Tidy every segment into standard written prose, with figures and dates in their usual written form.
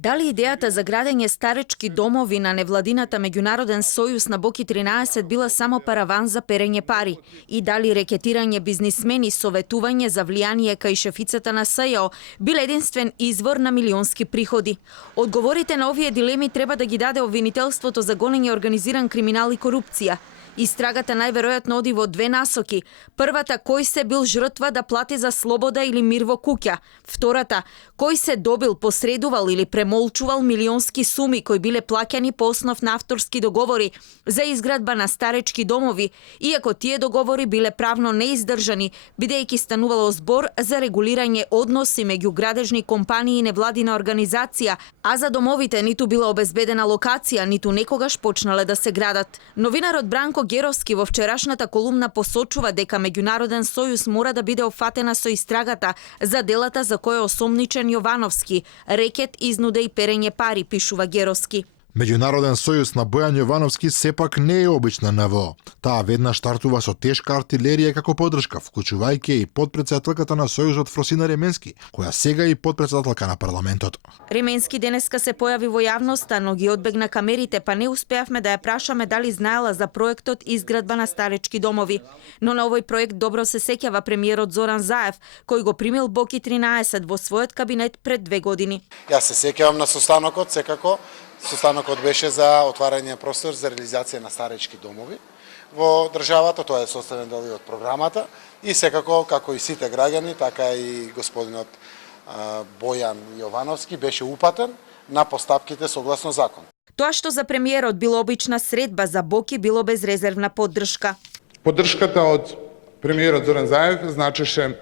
Дали идејата за градење старечки домови на невладината Меѓународен сојуз на Боки 13 била само параван за перење пари? И дали рекетирање бизнисмени советување за влијание кај шефицата на СЈО бил единствен извор на милионски приходи? Одговорите на овие дилеми треба да ги даде обвинителството за гонење организиран криминал и корупција. Истрагата најверојатно оди во две насоки. Првата, кој се бил жртва да плати за слобода или мир во куќа. Втората, кој се добил, посредувал или премолчувал милионски суми кои биле плаќани по основ на авторски договори за изградба на старечки домови, иако тие договори биле правно неиздржани, бидејќи станувало збор за регулирање односи меѓу градежни компании и невладина организација, а за домовите ниту била обезбедена локација, ниту некогаш почнале да се градат. Новинарот Бранко Геровски во вчерашната колумна посочува дека Меѓународен сојуз мора да биде опфатена со истрагата за делата за кој е осомничен Јовановски, рекет, изнуда и перење пари, пишува Геровски. Меѓународен сојуз на Бојан Јовановски сепак не е обична НВО. Таа веднаш стартува со тешка артилерија како поддршка, вклучувајќи и подпредседателката на сојузот Фросина Ременски, која сега е и подпредседателка на парламентот. Ременски денеска се појави во јавноста, но ги одбегна камерите, па не успеавме да ја прашаме дали знаела за проектот изградба на старечки домови. Но на овој проект добро се сеќава премиерот Зоран Заев, кој го примил Боки 13 во својот кабинет пред 2 години. Јас се сеќавам на состанокот, секако. Состанокот беше за отварање простор за реализација на старечки домови во државата, тоа е составен дел и од програмата и секако, како и сите граѓани, така и господинот Бојан Јовановски беше упатен на постапките согласно закон. Тоа што за премиерот било обична средба, за Боки било безрезервна поддршка. Поддршката од премиерот Зоран Заев значеше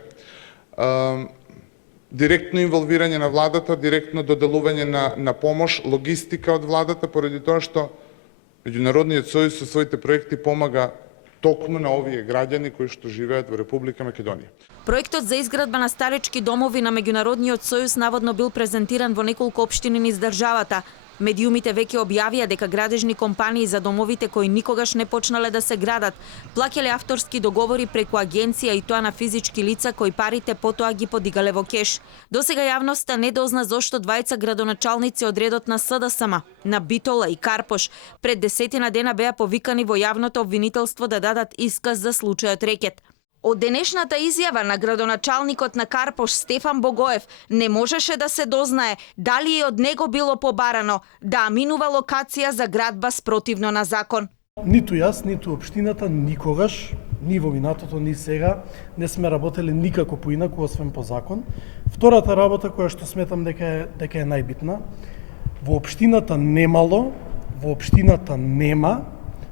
директно инволвирање на владата, директно доделување на помош, логистика од владата, поради тоа што Меѓународниот сојуз со своите проекти помага токму на овие граѓани кои што живеат во Република Македонија. Проектот за изградба на старечки домови на Меѓународниот сојуз наводно бил презентиран во неколку општини низ државата. Медиумите веќе објавија дека градежни компании за домовите кои никогаш не почнале да се градат, плаќале авторски договори преку агенција и тоа на физички лица кои парите потоа ги подигале во кеш. Досега јавноста не дозна зошто двајца градоначалници од редот на СДСМ, на Битола и Карпош, пред 10 дена беа повикани во јавното обвинителство да дадат исказ за случајот рекет. Од денешната изјава на градоначалникот на Карпош Стефан Богоев не можеше да се дознае дали и од него било побарано да минува локација за градба спротивно на закон. Ниту јас, ниту општината никогаш, ни во минатото, ни сега, не сме работеле никако поинаку, освен по закон. Втората работа, која што сметам дека е најбитна, во општината немало, во општината нема,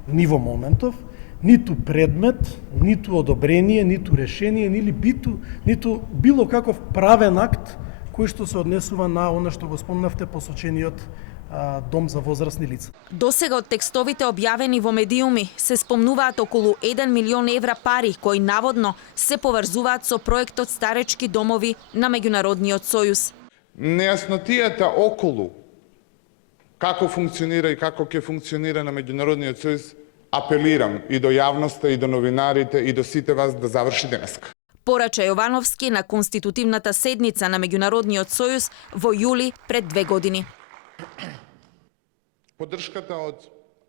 ни во моментов, ниту предмет, ниту одобрение, ниту решение, ниту било каков правен акт кој што се однесува на она што го спомнавте, посочениот дом за возрастни лица. Досега од текстовите објавени во медиуми се спомнуваат околу 1 милион евра пари кои наводно се поврзуваат со проектот старечки домови на Меѓународниот сојуз. Нејаснотијата околу како функционира и како ќе функционира на Меѓународниот сојуз, апелирам и до јавноста, и до новинарите, и до сите вас да заврши денеска. Порача Јовановски на конститутивната седница на Меѓународниот сојуз во јули пред 2 години. Поддршката од